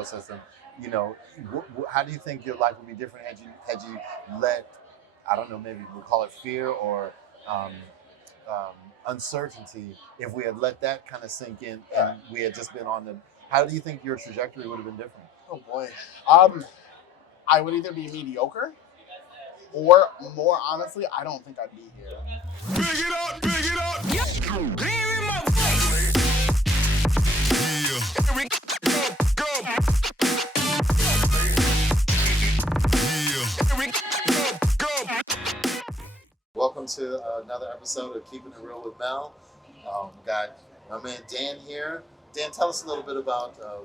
ecosystem. You know, how do you think your life would be different had you let, I don't know, maybe we'll call it fear or um, um, uncertainty, if we had let that kind of sink in and we had just been on the, how do you think your trajectory would have been different? Oh boy. I would either be mediocre or, more honestly, I don't think I'd be here. Big it up, big it up. Yeah. Hear in my voice. Yeah. Here we go, go. Yeah. Here we go, go. Welcome to another episode of Keeping It Real with Mel. We got my man Dan here. Dan, tell us a little bit about, a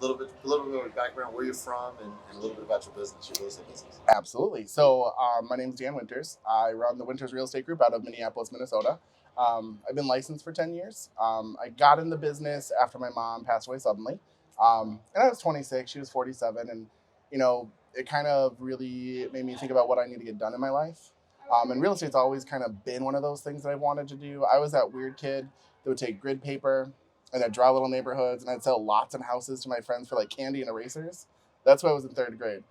little bit of your background, where you're from, and a little bit about your business, your real estate business. Absolutely. So my name is Dan Winters. I run the Winters Real Estate Group out of Minneapolis, Minnesota. I've been licensed for 10 years. I got in the business after my mom passed away suddenly. And I was 26, she was 47. And, it kind of really made me think about what I need to get done in my life. And real estate's always kind of been one of those things that I wanted to do. I was that weird kid that would take grid paper and I'd draw little neighborhoods and I'd sell lots of houses to my friends for like candy and erasers. That's why I was in third grade.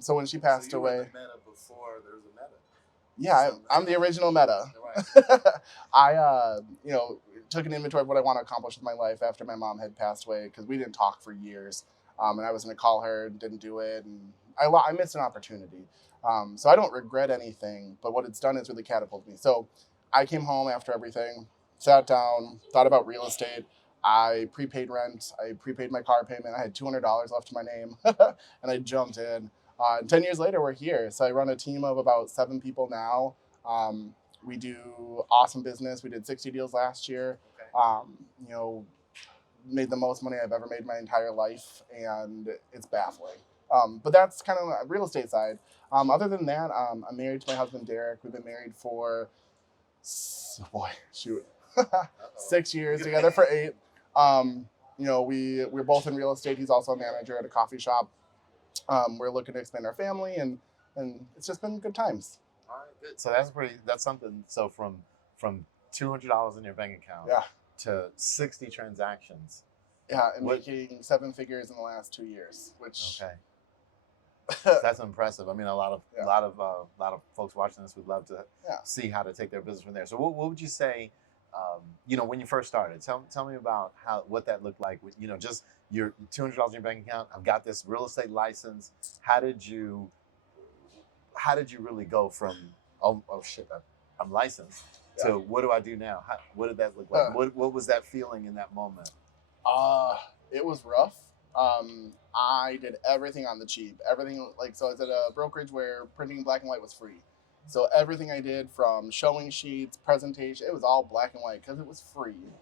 So when she passed so you away, were the meta before there was a meta. yeah, I'm the original meta. Right. I, took an inventory of what I want to accomplish with my life after my mom had passed away because we didn't talk for years. And I was going to call her and didn't do it. And I missed an opportunity. So I don't regret anything, but what it's done is really catapulted me. So I came home after everything, sat down, thought about real estate. I prepaid rent. I prepaid my car payment. I had $200 left to my name, and I jumped in. And 10 years later, we're here. So I run a team of about 7 people now. We do awesome business. We did 60 deals last year. Okay. Made the most money I've ever made my entire life, and it's baffling. But that's kind of the real estate side. Other than that, I'm married to my husband, Derek. We've been married for, 6 years, together for 8. We're both in real estate. He's also a manager at a coffee shop. We're looking to expand our family, and it's just been good times. All right, good. So that's something. So from $200 in your bank account, Yeah. to 60 transactions. Yeah, and making 7 figures in the last 2 years, which Okay. That's impressive. I mean, a lot of folks watching this would love to see how to take their business from there. So, what would you say? When you first started, tell me about what that looked like. With, just your $200 in your bank account. I've got this real estate license. How did you really go from oh shit, I'm licensed to what do I do now? What did that look like? What was that feeling in that moment? It was rough. I did everything on the cheap. Everything, so I was at a brokerage where printing black and white was free. So everything I did, from showing sheets, presentation, it was all black and white because it was free.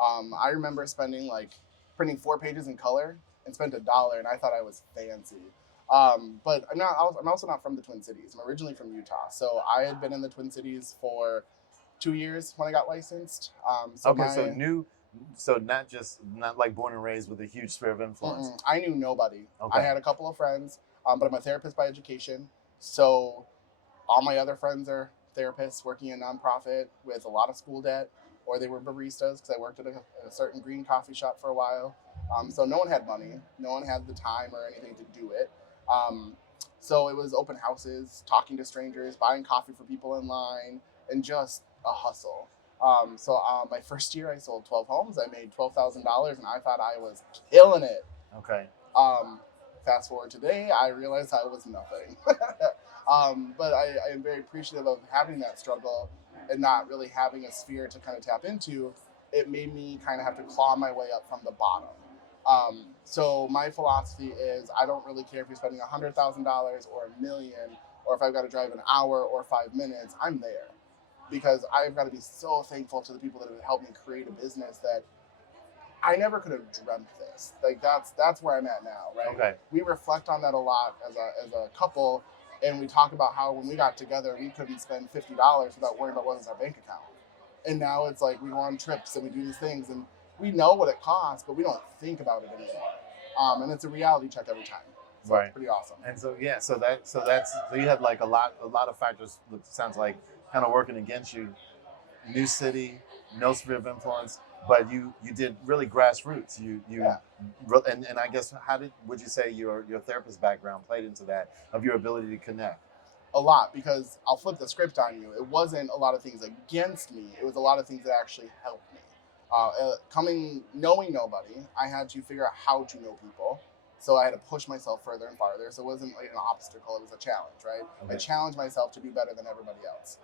I remember printing 4 pages in color and spent $1, and I thought I was fancy. But I'm also not from the Twin Cities. I'm originally from Utah. So I had been in the Twin Cities for 2 years when I got licensed. So not like born and raised with a huge sphere of influence. I knew nobody. Okay. I had a couple of friends, but I'm a therapist by education. So all my other friends are therapists working in a nonprofit with a lot of school debt, or they were baristas because I worked at a certain green coffee shop for a while. So no one had money. No one had the time or anything to do it. So it was open houses, talking to strangers, buying coffee for people in line, and just a hustle. My first year I sold 12 homes. I made $12,000 and I thought I was killing it. Okay. Fast forward today, I realized I was nothing. But I am very appreciative of having that struggle and not really having a sphere to kind of tap into. It made me kind of have to claw my way up from the bottom. So my philosophy is I don't really care if you're spending $100,000 or $1 million, or if I've got to drive an hour or 5 minutes, I'm there. Because I've got to be so thankful to the people that have helped me create a business that I never could have dreamt this. That's where I'm at now, right? Okay. We reflect on that a lot as a couple, and we talk about how when we got together, we couldn't spend $50 without worrying about what's in our bank account. And now it's like we go on trips and we do these things, and we know what it costs, but we don't think about it anymore. And it's a reality check every time. So Right. It's pretty awesome. And so so you had like a lot of factors. Sounds like kind of working against you. New city, no sphere of influence. but you did really grassroots. You Yeah. and I guess would you say your therapist background played into that of your ability to connect? A lot, because I'll flip the script on you. It wasn't a lot of things against me. It was a lot of things that actually helped me. Knowing nobody, I had to figure out how to know people. So I had to push myself further and farther. So it wasn't like an obstacle; it was a challenge, right? Okay. I challenged myself to do better than everybody else.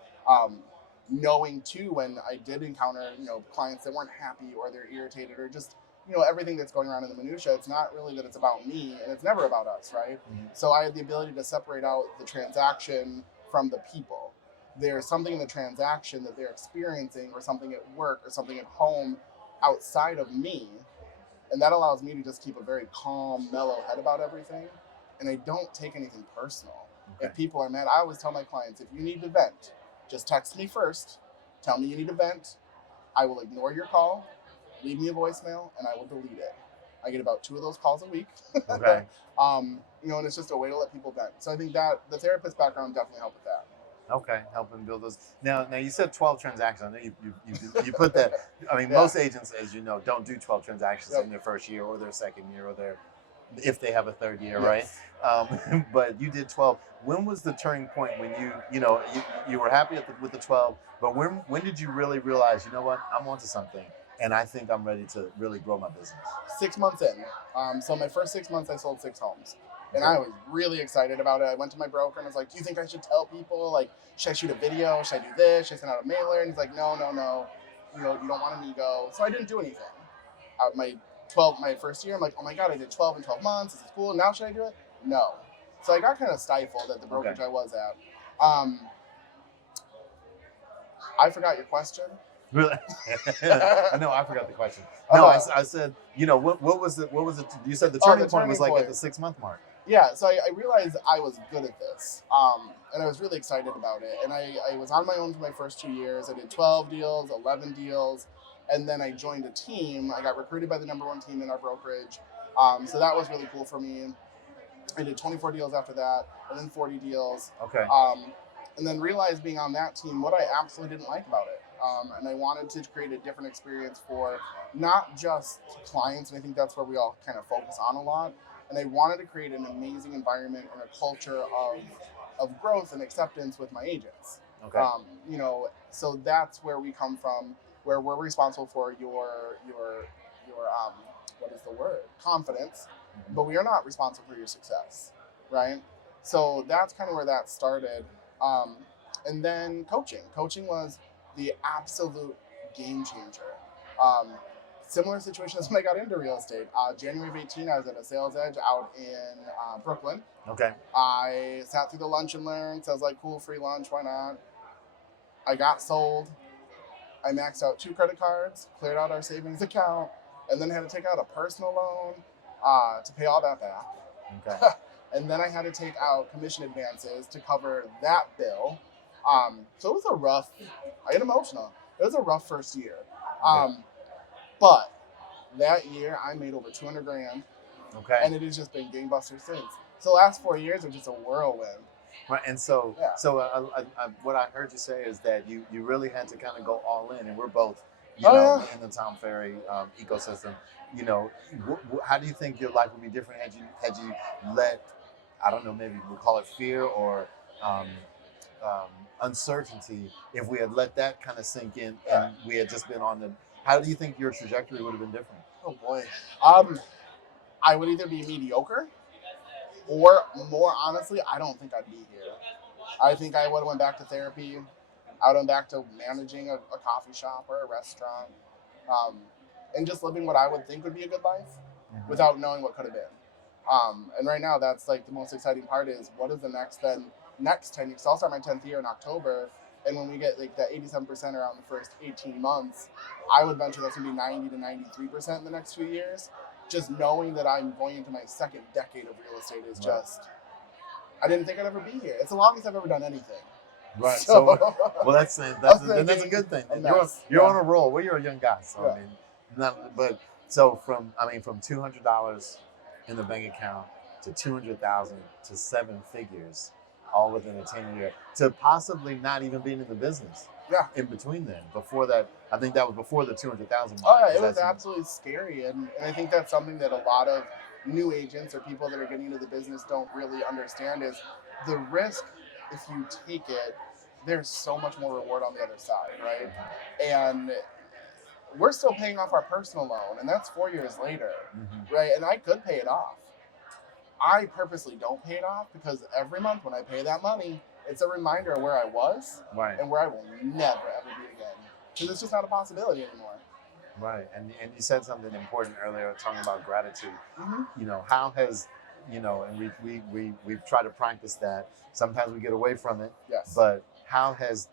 Knowing too, when I did encounter, clients that weren't happy or they're irritated or just, everything that's going around in the minutia. It's not really that it's about me, and it's never about us, right? Mhm. So I had the ability to separate out the transaction from the people. There's something in the transaction that they're experiencing, or something at work, or something at home outside of me. And that allows me to just keep a very calm, mellow head about everything. And I don't take anything personal. Okay. If people are mad, I always tell my clients, if you need to vent, just text me first. Tell me you need to vent. I will ignore your call, leave me a voicemail, and I will delete it. I get about 2 of those calls a week. Okay. And it's just a way to let people vent. So I think that the therapist background definitely helped with that. Okay, helping build those. Now you said 12 transactions. I know you put that. I mean, Yeah. most agents, as you know, don't do 12 transactions Yep. in their first year or their second year or if they have a third year, Yes. right? But you did 12. When was the turning point when you were happy with the 12? But when did you really realize, you know what, I'm onto something, and I think I'm ready to really grow my business? 6 months in. So my first 6 months, I sold 6 homes. And Okay. I was really excited about it. I went to my broker and was like, do you think I should tell people? Like, should I shoot a video? Should I do this? Should I send out a mailer? And he's like, no. You don't want an ego. So I didn't do anything. My first year, I'm like, oh my God, I did 12 in 12 months. This is cool. Now should I do it? No. So I got kind of stifled at the brokerage I was at. I forgot your question. Really? I know I forgot the question. No, I said, what was it? You said the turning point was turning like at point. the 6-month mark. Yeah, so I realized I was good at this, and I was really excited about it. And I was on my own for my first 2 years. I did 12 deals, 11 deals, and then I joined a team. I got recruited by the #1 team in our brokerage, so that was really cool for me. I did 24 deals after that, and then 40 deals. Okay. And then realized being on that team what I absolutely didn't like about it. And I wanted to create a different experience for not just clients, and I think that's where we all kind of focus on a lot. And I wanted to create an amazing environment and a culture of growth and acceptance with my agents. Okay. So that's where we come from, where we're responsible for your what is the word? Confidence, but we are not responsible for your success, right? So that's kind of where that started. And then coaching was the absolute game changer. Similar situation as when I got into real estate. January of 18, I was at a sales edge out in Brooklyn. Okay. I sat through the lunch and learn. So I was like, cool, free lunch, why not? I got sold. I maxed out 2 credit cards, cleared out our savings account, and then had to take out a personal loan to pay all that back. Okay. And then I had to take out commission advances to cover that bill. So it was I get emotional. It was a rough first year. But that year I made over 200 grand. Okay. And it has just been gangbusters since. So the last 4 years are just a whirlwind. Right, and so, Yeah. what I heard you say is that you really had to kind of go all in, and we're both, Yeah. in the Tom Ferry ecosystem. How do you think your life would be different had you let, I don't know, maybe we'll call it fear or uncertainty, if we had let that kind of sink in and we had just been on the, how do you think your trajectory would have been different? Oh boy. I would either be mediocre, or more honestly, I don't think I'd be here. I think I would have went back to therapy. I would have went back to managing a coffee shop or a restaurant, and just living what I would think would be a good life without knowing what could have been. And right now, that's like the most exciting part is what is the next 10 years. So I'll start my 10th year in October. And when we get like that 87% around the first 18 months, I would venture that's going to be 90 to 93% in the next few years. Just knowing that I'm going into my second decade of real estate is just, I didn't think I'd ever be here. It's the longest I've ever done anything. Right. So, Well, that's a good thing. You're on a roll. Well, you're a young guy, so I mean, from $200 in the bank account to 200,000 to 7 figures, all within a 10-year, to possibly not even being in the business. Yeah. in between then. Before that, I think that was before the 200,000 Oh, mark. yeah, it was absolutely scary. And I think that's something that a lot of new agents or people that are getting into the business don't really understand is the risk. If you take it, there's so much more reward on the other side, right? And we're still paying off our personal loan, and that's 4 years later, right? And I could pay it off. I purposely don't pay it off because every month when I pay that money, it's a reminder of where I was Right. and where I will never ever be again. Because it's just not a possibility anymore. Right, and you said something important earlier, talking about gratitude. Mm-hmm. You know, how has, you know, and we've tried to practice that. Sometimes we get away from it, Yes. but how has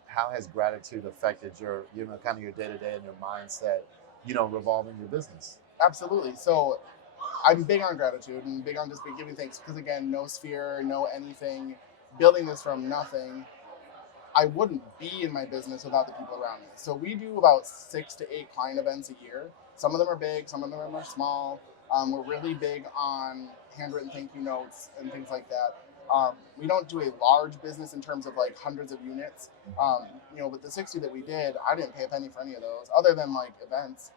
gratitude affected your, you know, kind of your day to day and your mindset, you know, revolving your business? Absolutely. So I'm big on gratitude and big on just giving thanks because, again, no sphere, no anything, building this from nothing. I wouldn't be in my business without the people around me. So we do about 6 to 8 client events a year. Some of them are big, some of them are small. We're really big on handwritten thank you notes and things like that. We don't do a large business in terms of like hundreds of units. You know, with the 60 that we did, I didn't pay a penny for any of those other than like events.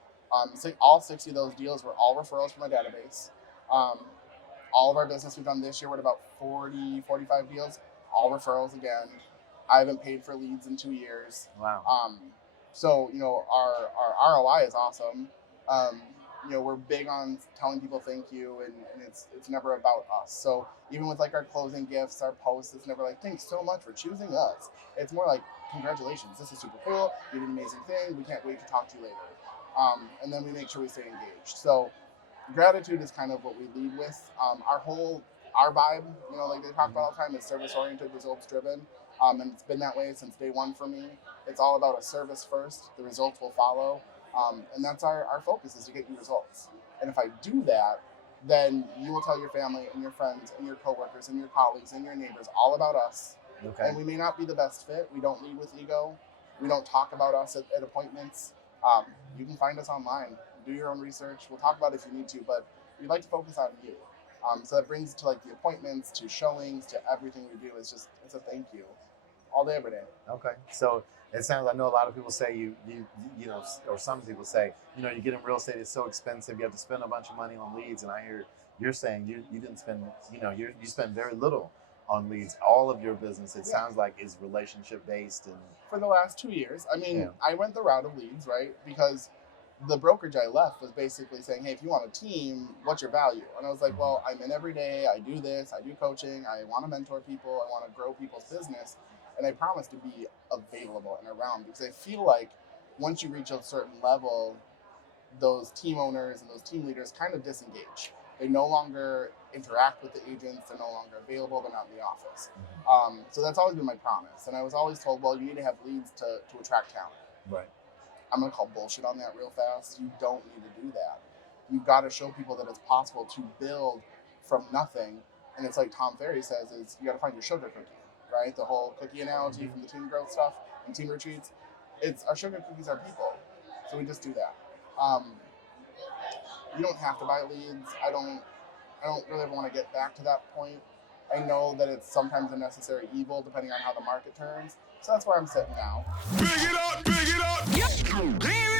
So all 60 of those deals were all referrals from my database. All of our business we've done this year, we're at about 40, 45 deals, all referrals again. I haven't paid for leads in 2 years. Wow. So, you know, our ROI is awesome. You know, we're big on telling people thank you, and it's never about us. So even with like our closing gifts, our posts, it's never like, thanks so much for choosing us. It's more like, congratulations, this is super cool. You did an amazing thing. We can't wait to talk to you later. And then we make sure we stay engaged. So gratitude is kind of what we lead with. Our vibe, you know, like they talk about all the time, is service-oriented, results-driven. And it's been that way since day one for me. It's all about a service first. The results will follow. And that's our focus, is to get you results. And if I do that, then you will tell your family and your friends and your coworkers and your colleagues and your neighbors all about us. Okay. And we may not be the best fit. We don't lead with ego. We don't talk about us at appointments. You can find us online. Do your own research. We'll talk about it if you need to, but we like to focus on you. So that brings to like the appointments, to showings, to everything we do. It's a thank you, all day, every day. Okay. So it sounds, I know a lot of people say you know, or some people say, you know, you get in real estate, it's so expensive, you have to spend a bunch of money on leads. And I hear you're saying you didn't spend, you know, you spend very little on leads. All of your business, it sounds like, is relationship based. And for the last 2 years, I mean, Yeah. I went the route of leads, right? Because the brokerage I left was basically saying, hey, if you want a team, what's your value? And I was like, well, I'm in every day. I do this. I do coaching. I want to mentor people. I want to grow people's business. And I promise to be available and around, because I feel like once you reach a certain level, those team owners and those team leaders kind of disengage. They no longer interact with the agents. They're no longer available. They're not in the office. So that's always been my promise. And I was always told, well, you need to have leads to attract talent. right. I'm going to call bullshit on that real fast. You don't need to do that. You've got to show people that it's possible to build from nothing. And it's like Tom Ferry says, is you got to find your sugar cookie, right? The whole cookie analogy from the team growth stuff and team retreats. It's our sugar cookies are people. So we just do that. You don't have to buy leads. I don't really want to get back to that point. I know that it's sometimes a necessary evil depending on how the market turns. So that's where I'm sitting now. Big it up, big it up.